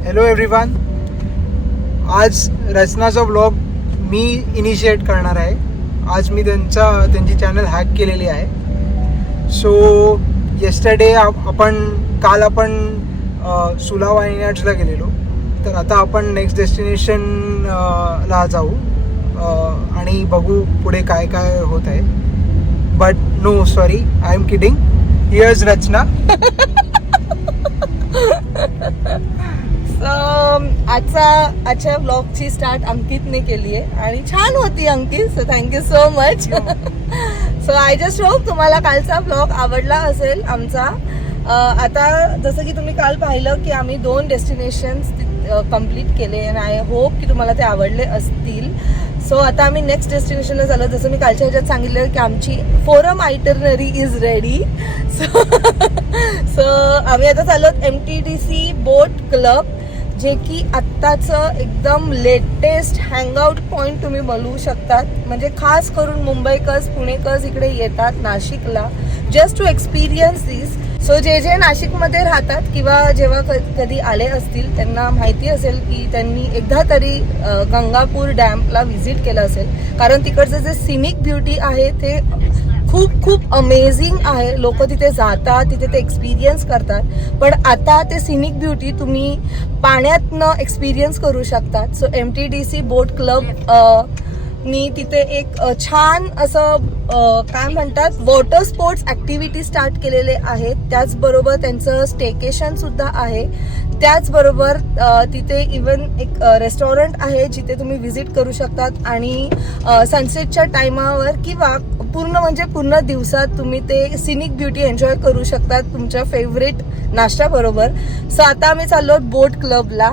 Hello everyone. आज रचनाचा vlog मी initiate करणार आहे. आज मी त्यांची चॅनल हॅक केलेली आहे. सो येस्टरडे काल आपण सुला वायनाड्सला गेलेलो. तर आता आपण नेक्स्ट डेस्टिनेशनला जाऊ आणि बघू पुढे काय काय होत आहे. But no sorry, I am kidding. Here's Rachna. आजच्या व्लॉगची स्टार्ट अंकितने केली आहे आणि छान होती Ankit. So thank you so much. So I just hope तुम्हाला कालचा व्लॉग आवडला असेल आमचा. आता जसं की तुम्ही काल पाहिलं की आम्ही 2 डेस्टिनेशन्स कंप्लीट केले आणि आय होप की तुम्हाला ते आवडले असतील. सो आता आम्ही नेक्स्ट डेस्टिनेशनला झालो. जसं मी कालच्या ह्याच्यात सांगितलं की आमची फोरम आयटरनरी इज रेडी. सो आम्ही आता चाललो MTDC बोट क्लब, जे की आत्ताचं एकदम लेटेस्ट हँगआउट पॉईंट तुम्ही बोलवू शकतात. म्हणजे खास करून मुंबईकर्स पुणेकर्स इकडे येतात नाशिकला just to experience this. So जे नाशिकमध्ये राहतात किंवा जेव्हा कधी आले असतील त्यांना माहिती असेल की त्यांनी एकदा तरी गंगापूर डॅमला व्हिजिट केलं असेल. कारण तिकडचं जे सिनिक ब्युटी आहे ते खूप खूप अमेझिंग आहे. लोक तिथे जातात, तिथे ते एक्सपिरियन्स करतात. पण आता ते सिनिक ब्युटी तुम्ही पाण्यातनं एक्सपिरियन्स करू शकतात. सो MTDC बोट क्लब नी तिथे एक छान असं काय म्हणतात वॉटर स्पोर्ट्स ॲक्टिव्हिटी स्टार्ट केलेले आहेत. त्याचबरोबर त्यांचं स्टेकेशन सुद्धा आहे. त्याचबरोबर तिथे इवन एक रेस्टॉरंट आहे जिथे तुम्ही व्हिजिट करू शकतात आणि सनसेटच्या टायमावर किंवा पूर्ण दिवसात तुम्ही ते सिनिक ब्युटी एन्जॉय करू शकतात तुमच्या फेवरेट नाश्त्याबरोबर. सो आता आम्ही चाललो बोट क्लबला.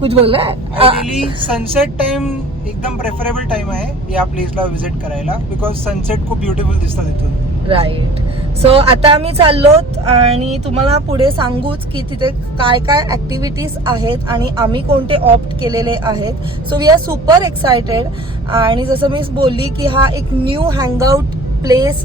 कुछ बोलला आयडियली सनसेट टाइम एकदम प्रेफरेबल टाइम आहे या प्लेसला व्हिजिट करायला, बिकॉज सनसेट खूप ब्युटिफुल दिसतात इथून. राईट. सो आता आम्ही चाललोत आणि तुम्हाला पुढे सांगूच की तिथे काय काय ऍक्टिव्हिटीज आहेत आणि आम्ही कोणते ऑप्ट केलेले आहेत. So we are super excited. आणि जसं मी बोलली की हा एक new hangout place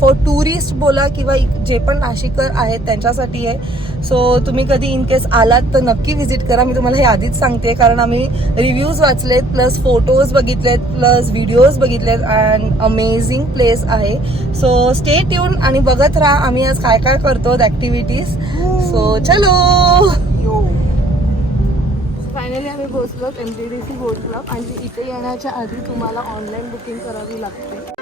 for tourist बोला किंवा जे पण नाशिककर आहेत त्यांच्यासाठी आहे. सो तुम्ही कधी इन केस आलात तर नक्की व्हिजिट करा. मी तुम्हाला हे आधीच सांगते कारण आम्ही रिव्ह्यूज वाचलेत, प्लस फोटोज बघितलेत, प्लस व्हिडिओज बघितलेत. अँड अमेझिंग प्लेस आहे. सो स्टे ट्यून आणि बघत राहा आम्ही आज काय काय करतो ऍक्टिव्हिटीज. सो चलो. फायनली आम्ही पोहोचलो MTDC बोट क्लब आणि इथे येण्याच्या आधी तुम्हाला ऑनलाईन बुकिंग करावी लागते.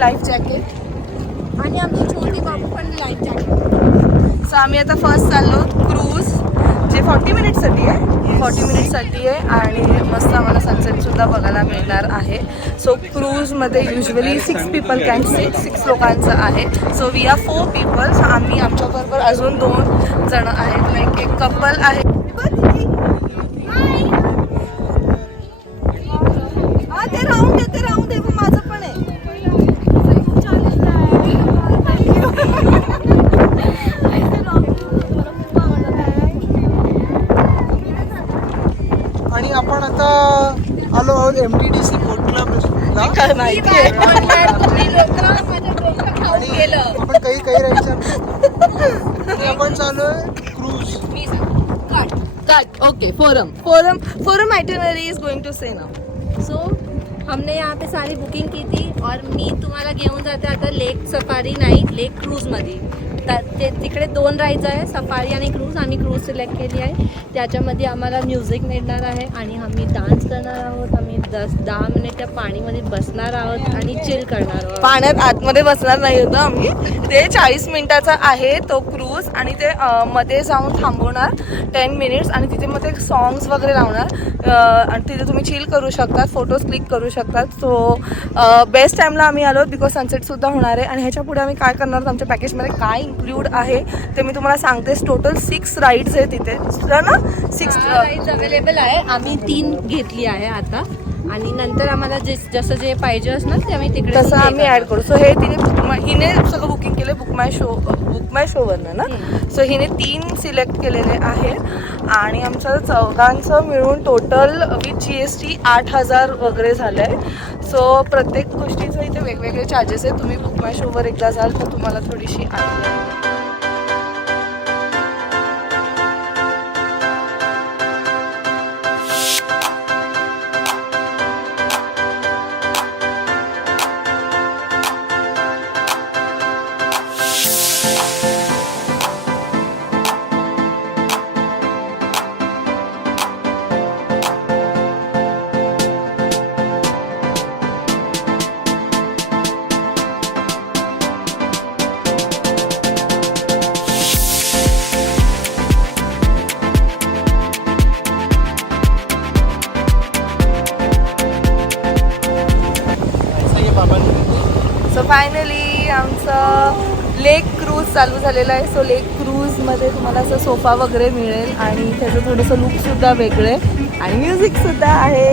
लाईफ जॅकेट आणि आमची छोटी बाबू पण लाईफ जॅकेट. सो आम्ही आता फर्स्ट चाललो क्रूज, जे 40 मिनिटसाठी आहे. 40 मिनिटसाठी आहे आणि मस्त आम्हाला सनसेट सुद्धा बघायला मिळणार आहे. सो क्रूजमध्ये युजली 6 people कॅन सिट. 6 लोकांचं आहे. So we are 4 people. So आम्ही आमच्याबरोबर अजून 2 जण आहेत. लाईक एक कपल आहे. ते राहून दे माझं पण आहे. आणि आपण आता आलो आहोत MTDC बोट क्लबला. काय माहिती आहे आणि आपण काही राहायचं. आपण चालू आहे cruise. Okay. Forum itinerary is going to say now. So हमने यहाँ पे सारी बुकिंग की थी और मी तुम्हाला घेऊन जाते आता लेक सफारी नाही लेक क्रूज मध्ये. तिकडे 2 राईड्स आहे, सफारी आणि क्रूज. आम्ही क्रूज सिलेक्ट केली आहे. त्याच्यामध्ये आम्हाला म्युझिक मिळणार आहे आणि आम्ही डान्स करणार आहोत. आम्ही 10 मिनिट त्या पाणीमध्ये बसणार आहोत आणि चिल करणार आहोत. पाण्यात आतमध्ये बसणार नाही होतं आम्ही. ते 40 मिनिटाचा आहे तो क्रूज आणि ते मध्ये जाऊन थांबवणार 10 मिनिट्स आणि तिथे मग ते सॉंग्स वगैरे लावणार आणि तिथे तुम्ही चिल करू शकतात, फोटोज क्लिक करू शकतात. सो बेस्ट टाईमला आम्ही आलो बिकॉज सनसेटसुद्धा होणार आहे. आणि ह्याच्या पुढे आम्ही काय करणार आहोत, आमच्या पॅकेजमध्ये काय इन्क्लूड आहे ते मी तुम्हाला सांगते. टोटल 6 राईड्स आहे तिथे ना, 6 राईड्स अवेलेबल आहे. आम्ही 3 घेतली आहे आता आणि नंतर आम्हाला जसं जे पाहिजे असणार ते आम्ही तिकडे तसं आम्ही ॲड करू. सो हे हिने सगळं बुकिंग केलं बुक माय शोवरनं ना. सो हिने 3 सिलेक्ट केलेले आहे आणि आमचं चौघांचं मिळून टोटल विथ GST 8,000 वगैरे झालं आहे. सो प्रत्येक गोष्टीचं इथे वेगवेगळे चार्जेस आहेत. तुम्ही बुक माय शोवर एकदा जाल तर तुम्हाला थोडीशी आयडिया. सो फायनली आमचं लेक क्रूज चालू झालेलं आहे. सो लेक क्रूजमध्ये तुम्हाला असं सोफा वगैरे मिळेल आणि त्याचं थोडंसं लुकसुद्धा वेगळं आहे आणि म्युझिकसुद्धा आहे.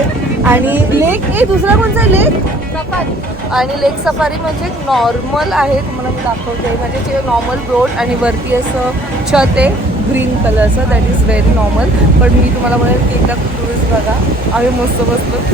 आणि लेक दुसरा कोणता लेक सफारी. आणि लेक सफारी म्हणजे नॉर्मल आहे, तुम्हाला मी दाखवते. म्हणजे ते नॉर्मल बोट आणि वरती असं छत आहे ग्रीन कलरचं, दॅट इज व्हेरी नॉर्मल. पण मी तुम्हाला म्हणेन की एकदा क्रूज बघा, आम्ही मस्त बसतो.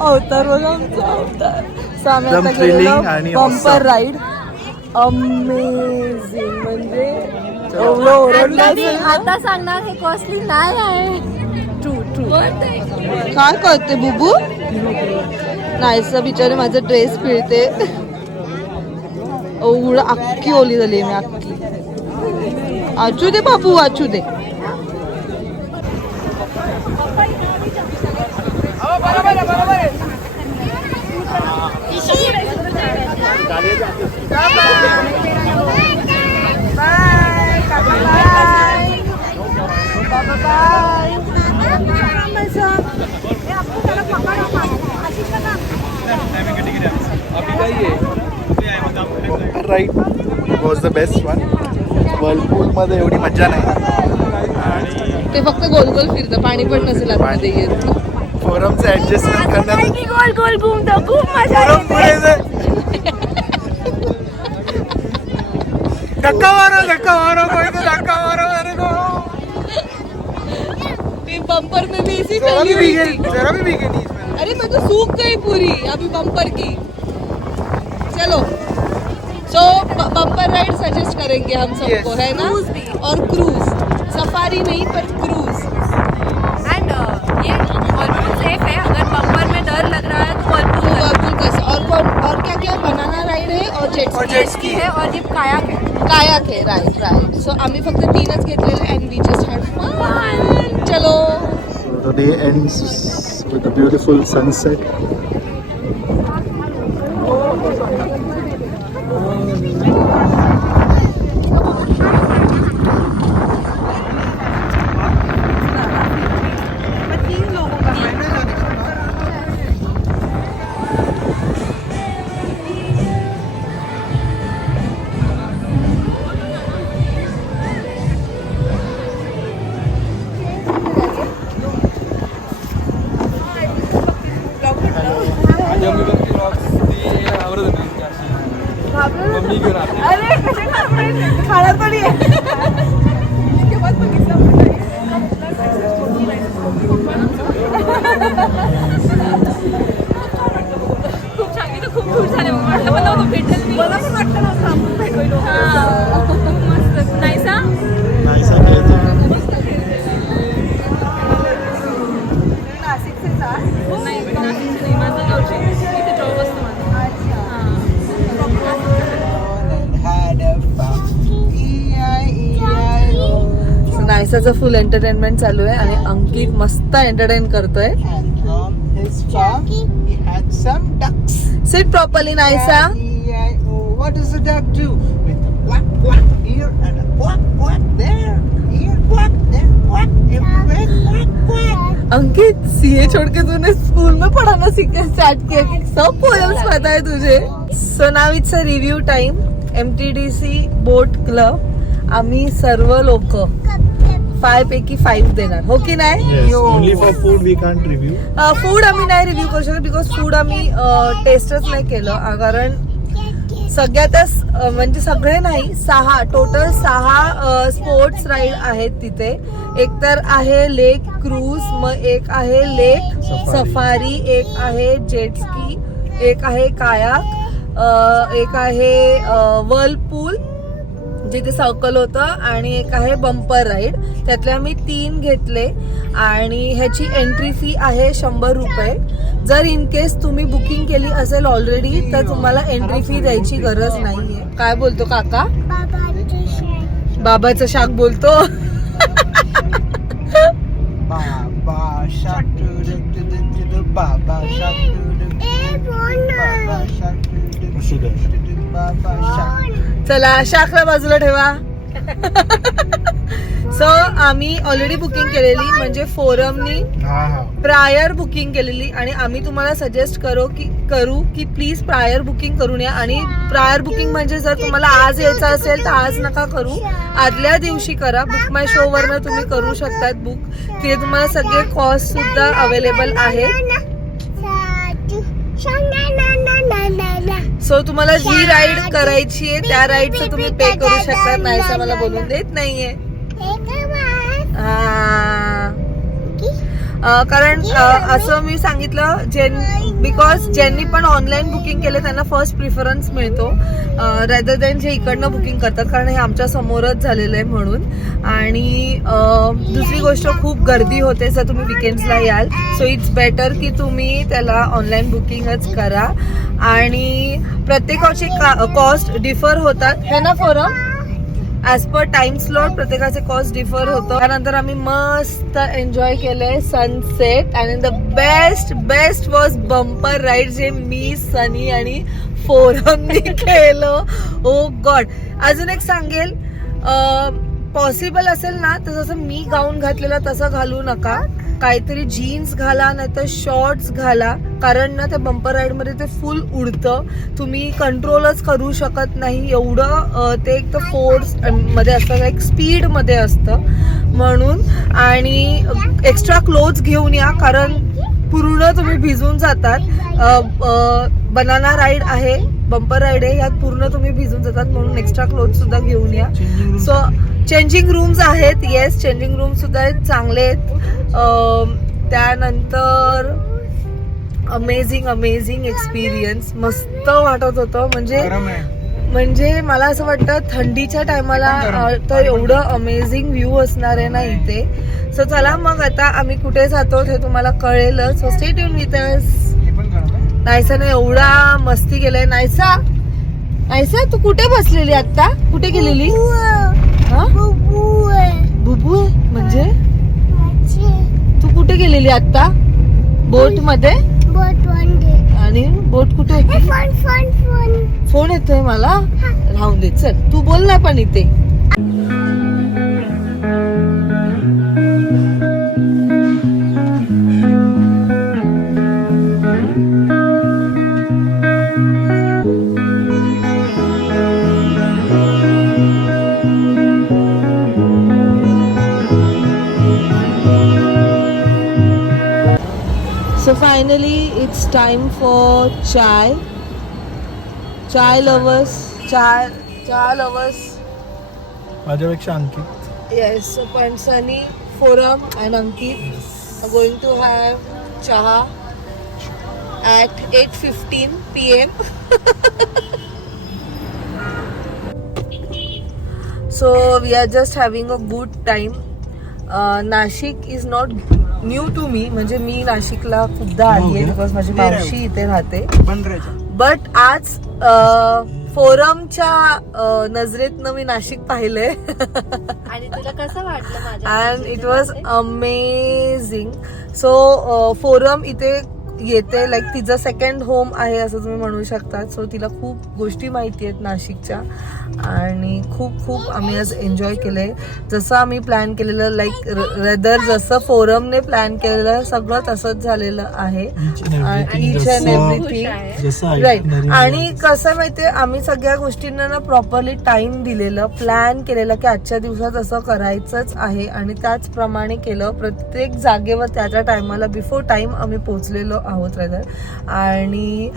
अवतार बघा आमचा अवतार. सो आम्ही आता गेलेलो बंपर राईड. अमेझिंग म्हणजे एवढं ओरडलं. आता सांगणार हे कॉस्टली नाही आहे. ट्रू काय करते बुबू. नाहीसं बिचारे माझं ड्रेस पिळते. एवढं अख्खी ओली झाली मी अख्खी. वाचू दे बाबू वाचू दे. Right was the best one. वर्लपूलमध्ये एवढी मजा नाही. ते फक्त गोल गोल फिरतं, पाणी पण नसेल आतमध्ये येत. फोरमचं ऍडजस्टमेंट करण्यात गोल गोल घुमतो, खूप मजा फोरम येते. पुढे जाय. धक्का मारो कोई तो धक्का मारो मेरे को. बम्पर में भी इसी जरा फैली भी हुई भीगे, थी. जरा भी भीगे नहीं इसमें. अरे मैं तो सूख गई पूरी अभी बम्पर की. चलो सो बम्पर राइड सजेस्ट करेंगे हम सबको, Yes. है ना. Cruise भी. और क्रूज, सफारी नहीं पर क्रूज. एंड ये व्हर्लपूल सेफ है. अगर बम्पर में डर लग रहा है तो व्हर्लपूल वर्लपूल का. और क्या क्या बनाना राइड है और और जेट जेट की है और ये कायाक है. कायाक आहे. राईट. सो आम्ही फक्त 3च घेतलेले and we just had fun. चलो. So the day ends with a beautiful sunset. अरे कसे खाणार थोडी खूप छान. इथं खूप दूर झाले. मग वाटलं मला भेटेल मी. मला पण वाटलं नव्हतं आपण भेटू. खूप मस्त. नाहीसा Nice आहे ते. नाशिकचे जा. नाही नाशिकची नाही. माझं गावची इथे जॉब असतो माझा. Had a fun. E-I-E-I-O. नायसाचं फुल एंटरटेनमेंट चालू आहे आणि अंकित मस्त एंटरटेन करतोय. And on his farm, he had some ducks. Seat properly Naysa. E-I-E-I-O. What does the duck do? With a quack quack here and a quack quack there. Here quack, there quack, everywhere quack quack. Ankit CA छोड़ के तूने school में पढ़ाना सीखना start KIA कि सब poems पता है तुझे. So now it's a review time. MTDC boat club. आम्ही सर्व लोक 5 पैकी 5 देणार, हो की नाही. Yes, only for food we can't review. Food आम्ही नाही रिव्ह्यू करू शकत बिकॉज फूड आम्ही टेस्टच नाही केलं. कारण सगळ्यातच म्हणजे सगळे नाही, 6 टोटल 6 स्पोर्ट्स राईड आहेत तिथे. एक तर आहे लेक क्रूज, मग एक आहे लेक सफारी, एक आहे जेटस्की, एक आहे कायाक, एक आहे वर्लपूल जिथे सर्कल होतं आणि एक आहे बंपर राईड. त्यातले आम्ही 3 घेतले आणि ह्याची एंट्री फी आहे 100 रुपये. जर इन केस तुम्ही बुकिंग केली असेल ऑलरेडी तर तुम्हाला एंट्री फी द्यायची गरज नाहीये. काय बोलतो काका? बाबाचं शाक बोलतो. Baba shark do do do do do do. Baba shark do do do do. Baba shark do do do do do. Baba shark. चला शाकला बाजूला ठेवा. सो आम्ही ऑलरेडी बुकिंग केलेली म्हणजे फोरमनी प्रायर बुकिंग केलेली आणि आम्ही तुम्हाला सजेस्ट करू की प्लीज प्रायर बुकिंग करून या. आणि प्रायर बुकिंग म्हणजे जर तुम्हाला आज यायचं असेल तर आज नका करू, आदल्या दिवशी करा. बुक माय शो वरनं तुम्ही करू शकतात बुक. तिथे तुम्हाला सगळे कॉस्ट सुद्धा अवेलेबल आहेत. सो तुम्हाला जी राईड करायची आहे त्या राईडचं तुम्ही पे करू शकता. नाहीसा मला बोलून देत नाहीये. कारण असं मी सांगितलं बिकॉज ज्यांनी पण ऑनलाईन बुकिंग केलं त्यांना फर्स्ट प्रिफरन्स मिळतो रॅदर दॅन जे इकडनं बुकिंग करतात, कारण हे आमच्या समोरच झालेलं आहे म्हणून. आणि दुसरी गोष्ट खूप गर्दी होते जर तुम्ही विकेंड्सला याल. सो इट्स बेटर की तुम्ही त्याला ऑनलाईन बुकिंगच करा. आणि प्रत्येकाची कॉस्ट डिफर होतात हे ना forum. As per time slot प्रत्येकाचे कॉस्ट डिफर होतं. त्यानंतर आम्ही मस्त एन्जॉय केलंय सनसेट आणि the best was bumper ride जे मी सनी आणि फोरमनी केलं. ओ गॉड. अजून एक सांगेल, पॉसिबल असेल ना तर जसं मी गाऊन घातलेला तसं घालू नका. काहीतरी जीन्स घाला नाहीतर शॉर्ट्स घाला, कारण ना त्या बंपर राईड मध्ये ते फुल उडतं. तुम्ही कंट्रोलच करू शकत नाही एवढं ते एक तर फोर्स मध्ये असतं, एक स्पीड मध्ये असतं म्हणून. आणि एक्स्ट्रा क्लोथ्स घेऊन या कारण पूर्ण तुम्ही भिजून जातात. बनाना राईड आहे, बंपर राईड आहे, यात पूर्ण तुम्ही भिजून जातात, म्हणून एक्स्ट्रा क्लोथ सुद्धा घेऊन या. सो चेंजिंग रूम्स आहेत, येस चेंजिंग रूम सुद्धा आहेत, चांगले आहेत. त्यानंतर अमेझिंग एक्सपिरियन्स, मस्त वाटत होतं. म्हणजे मला असं वाटतं थंडीच्या टायमाला तर एवढं अमेझिंग व्ह्यू असणार आहे ना इथे. सो चला मग आता आम्ही कुठे जातो हे तुम्हाला कळेलच. So stay tune with us. नायसाने एवढा मस्ती केलाय. नायसा तू कुठे बसलेली आता? कुठे गेलेली? बुबू म्हणजे तू कुठे गेलेली आता? बोट मध्ये. आणि बोट कुठे होती? फोन येतोय मला, राहून दे. चल तू बोल ना पण इथे. So finally it's time for chai. Chai lovers. माझ्यापेक्षा अंकित. Yes, so Pansani, Forum and Ankit are going to have chaha at 8:15 p.m. So we are just having a good time. Nashik is not new to me, म्हणजे मी नाशिकला खूपदा आली आहे because माझी मावशी इथे राहते. बट आज फोरमच्या नजरेतनं मी नाशिक पाहिलंय आणि तुला कसं वाटलं माझ्या? And it was amazing. So forum इथे येते, लाईक तिचं सेकंड होम आहे असं तुम्ही म्हणू शकता. सो तिला खूप गोष्टी माहिती आहेत नाशिकच्या आणि खूप आम्ही आज एन्जॉय केलंय. जसं आम्ही प्लॅन केलेलं, लाईक रेदर जसं फोरमने प्लॅन केलेलं सगळं तसंच झालेलं आहे. Each and everything right. आणि कसं माहितीये, आम्ही सगळ्या गोष्टींना ना प्रॉपरली टाइम दिलेलं, प्लॅन केलेलं की आजच्या दिवसात असं करायचंच आहे आणि त्याचप्रमाणे केलं. प्रत्येक जागेवर त्या टायमाला बिफोर टाइम आम्ही पोहोचलेलो आहोत रेदर. आणि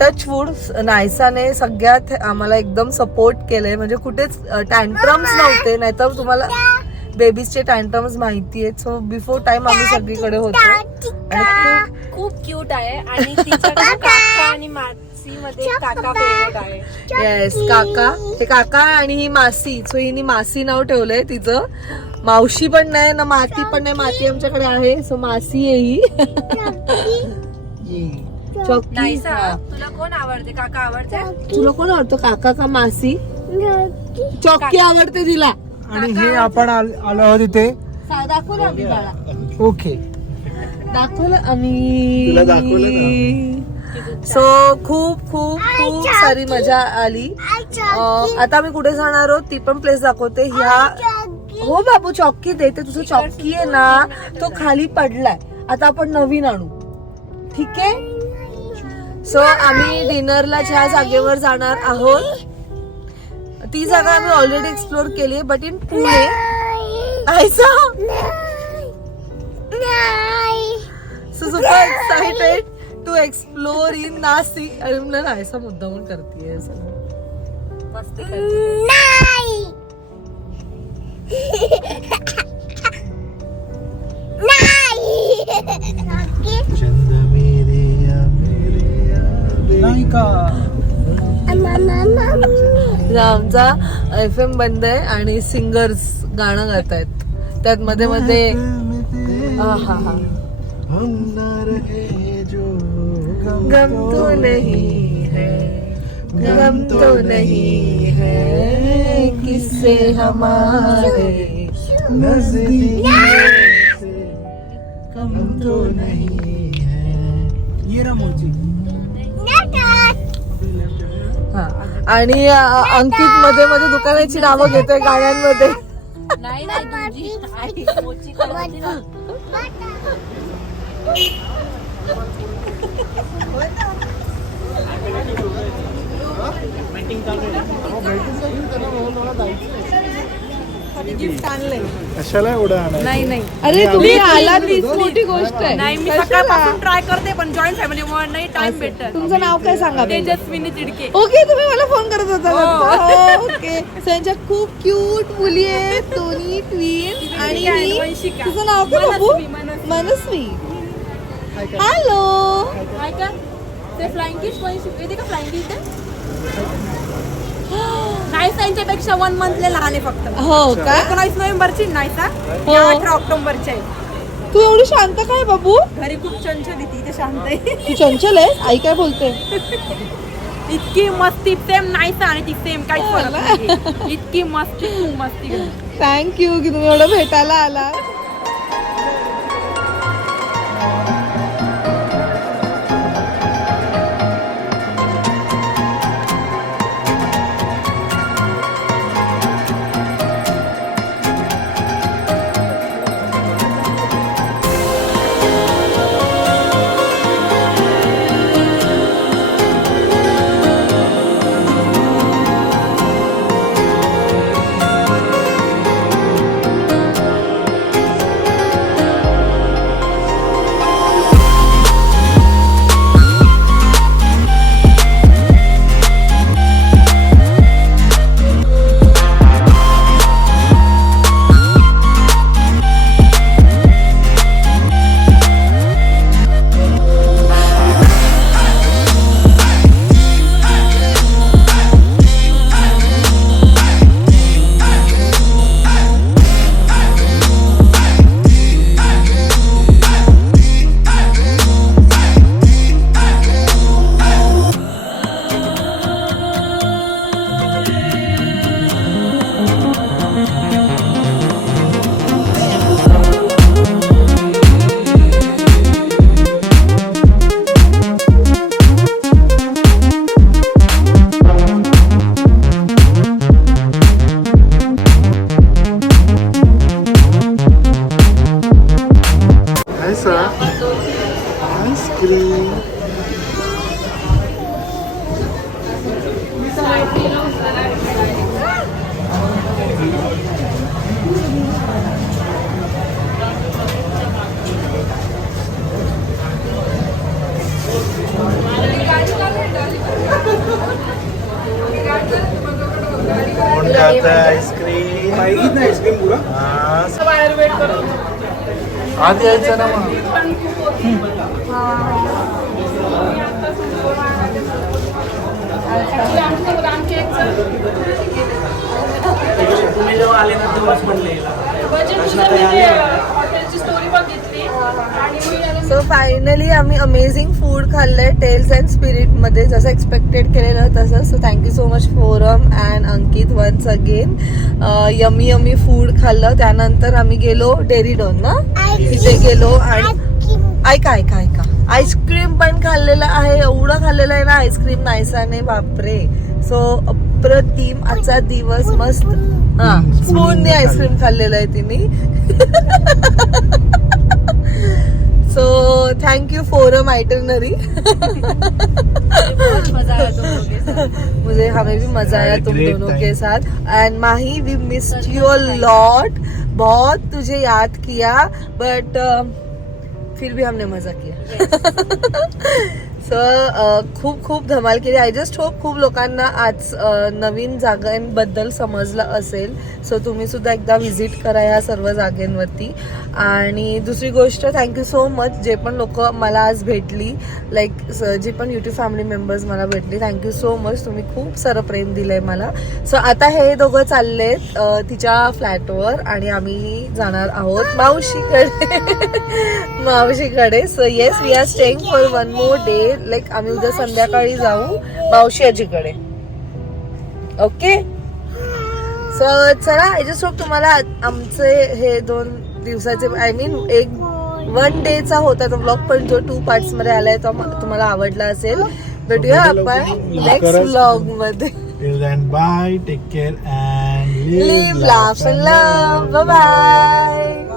टचवूड नायसाने सगळ्यात आम्हाला एकदम सपोर्ट केलंय. म्हणजे कुठेच टँट्रम्स नव्हते, नाहीतर तुम्हाला बेबीजचे टँट्रम्स माहिती आहेत. सो बिफोर टाइम आम्ही सगळीकडे होतो आणि खूप क्यूट आहे. आणि तिच्याकडे काका आणि मासीमध्ये काका फेवरेट आहे. येस काका, हे काका आणि ही मासी. सो हिने मासी नाव ठेवलंय तिचं. मावशी पण नाही ना माती पण नाही, माती आमच्याकडे आहे. सो मासी आहे ही. चॉकी. तुला कोण आवडते? काका आवडते? तुला कोण आवडतो, काका का मासी? चॉकी आवडते तिला. आणि हे आपण आलो आहोत इथे. दाखवलं आम्ही बाळा. ओके, दाखवलं आम्ही. सो खूप सारी मजा आली. आता आम्ही कुठे जाणार आहोत ती पण प्लेस दाखवते. ह्या हो बाबू चॉकी देते. तुझं चॉकी आहे ना तो खाली पडलाय, आता आपण नवीन आणू. ठीक आहे. सो आम्ही डिनरला ज्या जागेवर जाणार आहोत ती जागा आम्ही ऑलरेडी एक्सप्लोर केली आहे, but in Pune. So super excited to explore in Nashik. आणि म्हणून ऐसा मुद्दामून करते सगळं मस्ती करते. आमचा FM बंद आहे आणि सिंगर्स गाणं गात आहेत त्यात मध्ये मध्ये. गम तो नहीं है किससे हमारे नजदीक गम तो नहीं है. ये रमोजी. आणि अंकित मध्ये मध्ये दुकानाची नावं घेतोय गाण्यांमध्ये. नाही तुझी आई मोची करायची ना. आणि गिफ्ट आणलंय. कशाला एवढं आणायचं? नाही नाही अरे तुम्ही आलात हीच मोठी गोष्ट आहे. नाही मी कशाला? सकाळपासून ट्राय करते पण जॉईंट फॅमिली मुळे नाही टाइम भेटत. तुमचं नाव काय सांगा पहिले? तेजस्विनी तिडके. ओके तुम्ही मला फोन करत होता वाटतं. ओके त्यांच्या खूप क्यूट मुली आहेत, दोन्ही ट्विन आणि ही- वंशिका. तुझं नाव काय बाबू? मनस्वी. मनस्वी. हॅलो. काय का ते फ्लाइंग किश येते का फ्लाइंग किश नायसा पेक्षा 1 मंथ लहान आहे फक्त. हो का? 19 नोव्हेंबरची नायसा हो. 18 ऑक्टोबरची आहे. तू एवढी शांत काय बाबू? घरी खूप चंचल आहे ती, ते शांत आहे. तू चंचल आहेस? आई काय बोलते? इतकी मस्ती सेम नायसा आणि ती सेम काही फरक नाही. इतकी मस्ती खूप मस्ती घरी. थँक्यू की तुम्ही एवढं भेटायला आला. आईस्क्रीम. कोण खात आईस्क्रीम? आईस्क्रीम पुरा आधी यायचं ना मग. तुम्ही जेव्हा आले ना तेव्हाच म्हणले हॉटेलची स्टोरी बघितली आणि सो फायनली आम्ही अमेझिंग फूड खाल्लंय टेल्स अँड स्पिरिट मध्ये, जसं एक्सपेक्टेड केलेलं तसं. So thank you so much Forum and Ankit once again. Yummy yummy food खाल्लं. त्यानंतर आम्ही गेलो डेरीडॉन ना, तिथे गेलो आणि ऐका ऐका ऐका आईस्क्रीम पण खाल्लेलं आहे. एवढं खाल्लेलं आहे ना आईस्क्रीम नायसाने, बापरे. सो अप्रतिम आजचा दिवस मस्त. हा स्पूनने आईस्क्रीम खाल्लेलं आहे तिने. So thank you Forum itinerary. मुझे हमें भी मजा आया तुम दोनों के साथ. And Mahi we missed you a lot. बहुत तुझे याद किया बट फिर भी हमने मजा किया. सो खूप खूप धमाल केली. आय जस्ट होप खूप लोकांना आज नवीन जागांबद्दल समजलं असेल. सो तुम्ही सुद्धा एकदा व्हिजिट करा ह्या सर्व जागेंवरती. आणि दुसरी गोष्ट, थँक्यू सो मच जे पण लोक मला आज भेटली, लाईक जे पण युट्यूब फॅमिली मेंबर्स मला भेटली, थँक्यू सो मच. तुम्ही खूप सारं प्रेम दिलंय मला. सो आता हे दोघं चाललेत तिच्या फ्लॅटवर आणि आम्ही जाणार आहोत मावशीकडे. So yes we are staying for 1 more day. Like आम्ही उद्या संध्याकाळी जाऊ मावशी आजीकडे. ओके. सो चला, आय जस्ट होप तुम्हाला आमचे हे 2 दिवसाचे आय मीन 1 डेचा होता तो ब्लॉग, पण जो 2 पार्ट्स मध्ये आलाय तो तुम्हाला आवडला असेल. भेटूया आपण नेक्स्ट ब्लॉग मध्ये. Till then, bye, take care and Live, laugh and love. Bye bye.